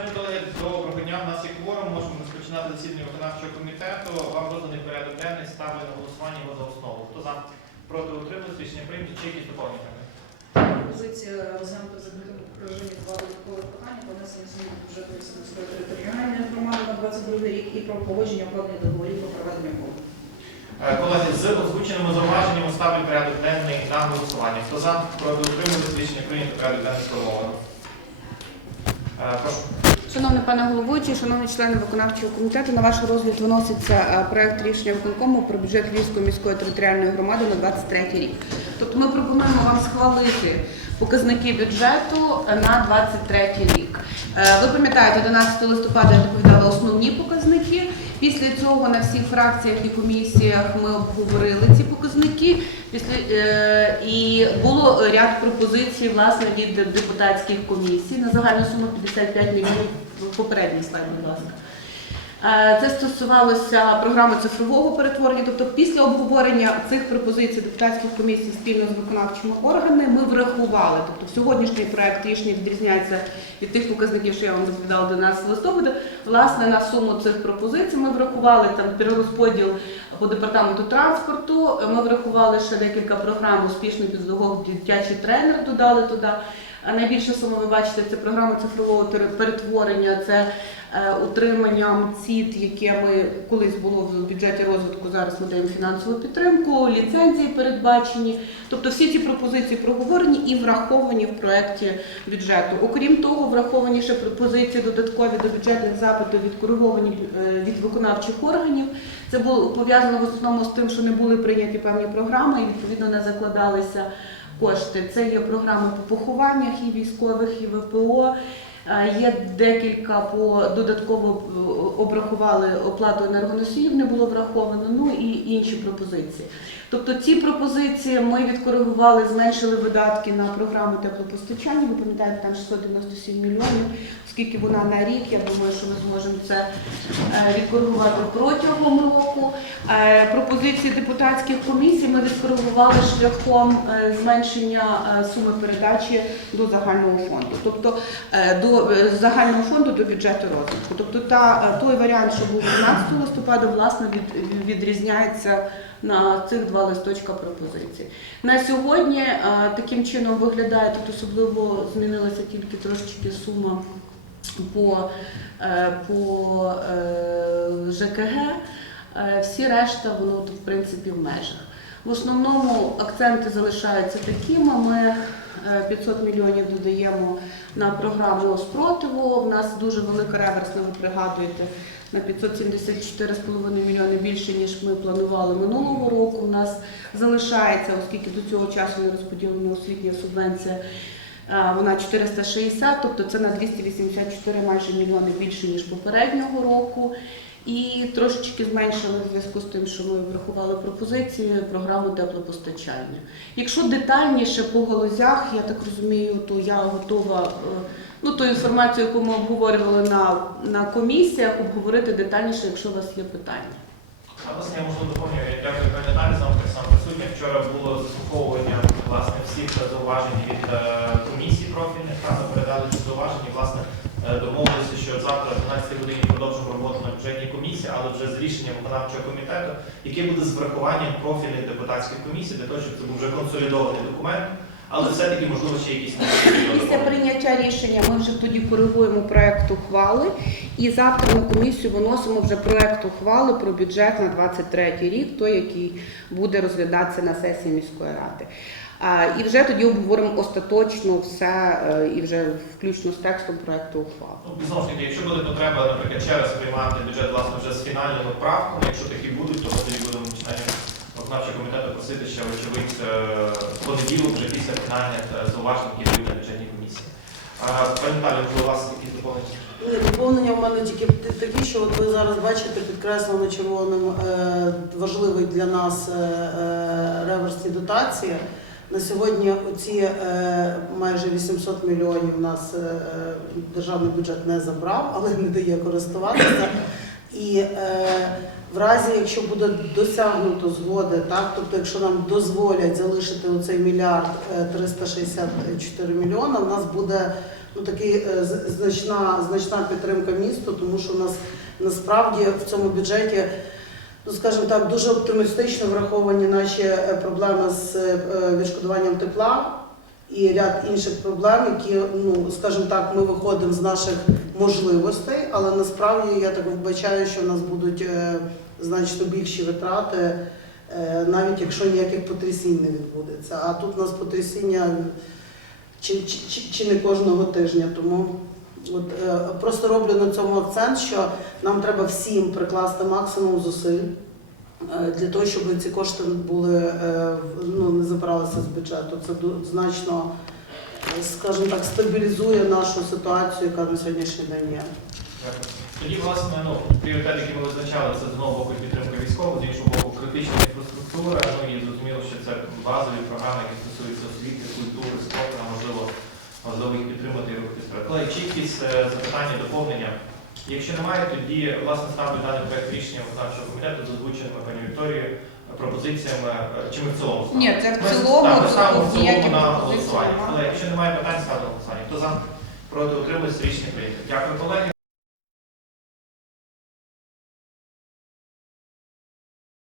Шановні колеги, доброго дня. У нас є кворум. Можемо розпочинати засідання виконавчого комітету. Вам розданий порядок денний. Ставлю на голосування його за основу. Хто за? Проти утримується? Рішення прийнято. Чи якісь доповнення? Пропозиція розглянути закритому режимі два додаткових питання про внесення змін до бюджету Лісабонської територіальної громади на 22 рік і про погодження укладення договорів про проведення мов. Е, Колеги, з озвученими зауваженнями ставлю порядок денний на голосування. Хто за? Проти утримується? Рішення прийнято. Порядок денний сформовано. Е. Шановний пане головуючий, шановні члени виконавчого комітету, на ваш розгляд виноситься е, проект рішення виконкому про бюджет Львівської міської територіальної громади на 23 рік. Тобто ми пропонуємо вам схвалити показники бюджету на 23 рік. Е, Ви пам'ятаєте, 11 листопада я доповідала основні показники. Після цього на всіх фракціях і комісіях ми обговорили ці показники. Після е, і було ряд пропозицій власне від депутатських комісій на загальну суму 55 мільйонів. Попередній слайд, будь ласка. Е, Це стосувалося програми цифрового перетворення. Тобто, після обговорення цих пропозицій депутатських комісій спільно з виконавчими органами ми врахували. Тобто, сьогоднішній проект рішення відрізняється від тих показників, що я вам доповідала 11 листопада. Власне, на суму цих пропозицій ми врахували там перерозподіл по департаменту транспорту. Ми врахували ще декілька програм успішний педагог, дитячий тренер додали туди. А найбільша сума, ви бачите, це програма цифрового перетворення, це е, утримання ЦІД, яке ми колись було в бюджеті розвитку. Зараз ми даємо фінансову підтримку, ліцензії передбачені. Тобто всі ці пропозиції проговорені і враховані в проєкті бюджету. Окрім того, враховані ще пропозиції додаткові до бюджетних запитів відкориговані е, від виконавчих органів. Це було пов'язано в основному з тим, що не були прийняті певні програми і відповідно не закладалися кошти. Це є програми по похованнях і військових, і ВПО. Е, Є декілька по додатково е, обрахували оплату енергоносіїв, не було враховано, ну і інші пропозиції. Тобто ці пропозиції ми відкоригували, зменшили видатки на програму теплопостачання. Ви пам'ятаєте, там 697 мільйонів, оскільки вона на рік. Я думаю, що ми зможемо це е, відкоригувати протягом року. Е, Пропозиції депутатських комісій ми відкоригували шляхом е, зменшення суми передачі до загального фонду, тобто до загального фонду до бюджету розвитку. Тобто та той варіант, що був 12 листопада, власне від, відрізняється на цих два листочка пропозицій. На сьогодні е, таким чином виглядає, тут особливо змінилася тільки трошечки сума по, е, по е, ЖКГ. Всі решта воно в принципі, в межах. В основному акценти залишаються такими. Ми е, 500 мільйонів додаємо на програму спротиву. У нас дуже велика реверсна, ви пригадуєте, на 574,5 мільйони більше, ніж ми планували минулого року. У нас залишається, оскільки до цього часу не розподілена освітня субвенція. Вона 460, тобто це на 284 майже мільйони більше, ніж попереднього року. І трошечки зменшили в зв'язку з тим, що ми врахували пропозиції програму теплопостачання. Якщо детальніше по галузях, я так розумію, то я готова е, ну, ту інформацію, яку ми обговорювали на, на комісіях, обговорити детальніше, якщо у вас є питання. Власне, я можу доповнюю, я дякую само присутня. Вчора було заслуховування власне всіх зауважень від е, комісій профільних, ми передали зауваження. Власне, домовилися, що завтра о 12 годині продовжимо роботу на бюджетній комісії, але вже з рішенням виконавчого комітету, яке буде з врахуванням профільних депутатських комісій, для того, щоб це був вже консолідований документ, але все-таки можливо ще якісь Після прийняття рішення ми вже тоді коригуємо проект ухвали і завтра на комісію виносимо вже проект ухвали про бюджет на 23 рік, той, який буде розглядатися на сесії міської ради. І вже тоді обговоримо остаточно все е, і вже включно з текстом проекту ухвали. Ну, знову ж таки, якщо буде потреба, наприклад, ще раз приймати бюджет власне вже з фінальними правками, якщо такі будуть, то ми тоді будемо членів виконавчого комітету просити ще вочевидь е, понеділок вже після фінальних е, зауважень, які будуть на бюджетній комісії. Пані Наталі, у вас якісь доповнення? Доповнення в мене тільки такі, що от ви зараз бачите підкреслено червоним важливий для нас реверсні дотації. На сьогодні оці е, майже 800 мільйонів у нас е, державний бюджет не забрав, але не дає користуватися. І е, в разі, якщо буде досягнуто згоди, так, тобто якщо нам дозволять залишити оцей мільярд е, 364 мільйона, у нас буде ну, такий значна, значна підтримка місту, тому що у нас насправді в цьому бюджеті, ну скажімо так, дуже оптимістично враховані наші е, проблеми з е, відшкодуванням тепла і ряд інших проблем, які, ну скажімо так, ми виходимо з наших можливостей, але насправді я так вбачаю, що в нас будуть е, значно більші витрати, навіть якщо ніяких потрясінь не відбудеться. А тут у нас потрясіння чи, чи, чи не кожного тижня. Тому от, е, просто роблю на цьому акцент, що нам треба всім прикласти максимум зусиль е, для того, щоб ці кошти були е, ну, не забиралися з бюджету. Це значно, скажімо так, стабілізує нашу ситуацію, яка на сьогоднішній день є. Тоді, власне, ну, пріоритет, який ми визначали, це з одного боку підтримка військових, з іншого боку, критична інфраструктура. Ну і зрозуміло, що це базові програми, які стосуються освіти, культури, спорту, можливо, можливо їх підтримати. Колеги, чи якісь е, запитання, доповнення? Якщо немає, тоді власне ставлю даний проект рішення виконавчого комітету з озвученими пані Вікторією пропозиціями. е, Чи ми в цілому ставимо? Ні, це в цілому, ми ставимо в цілому на голосування. Але якщо немає питань, ставимо на голосування. Хто за? Проти утримується рішення прийнято. Дякую, колеги.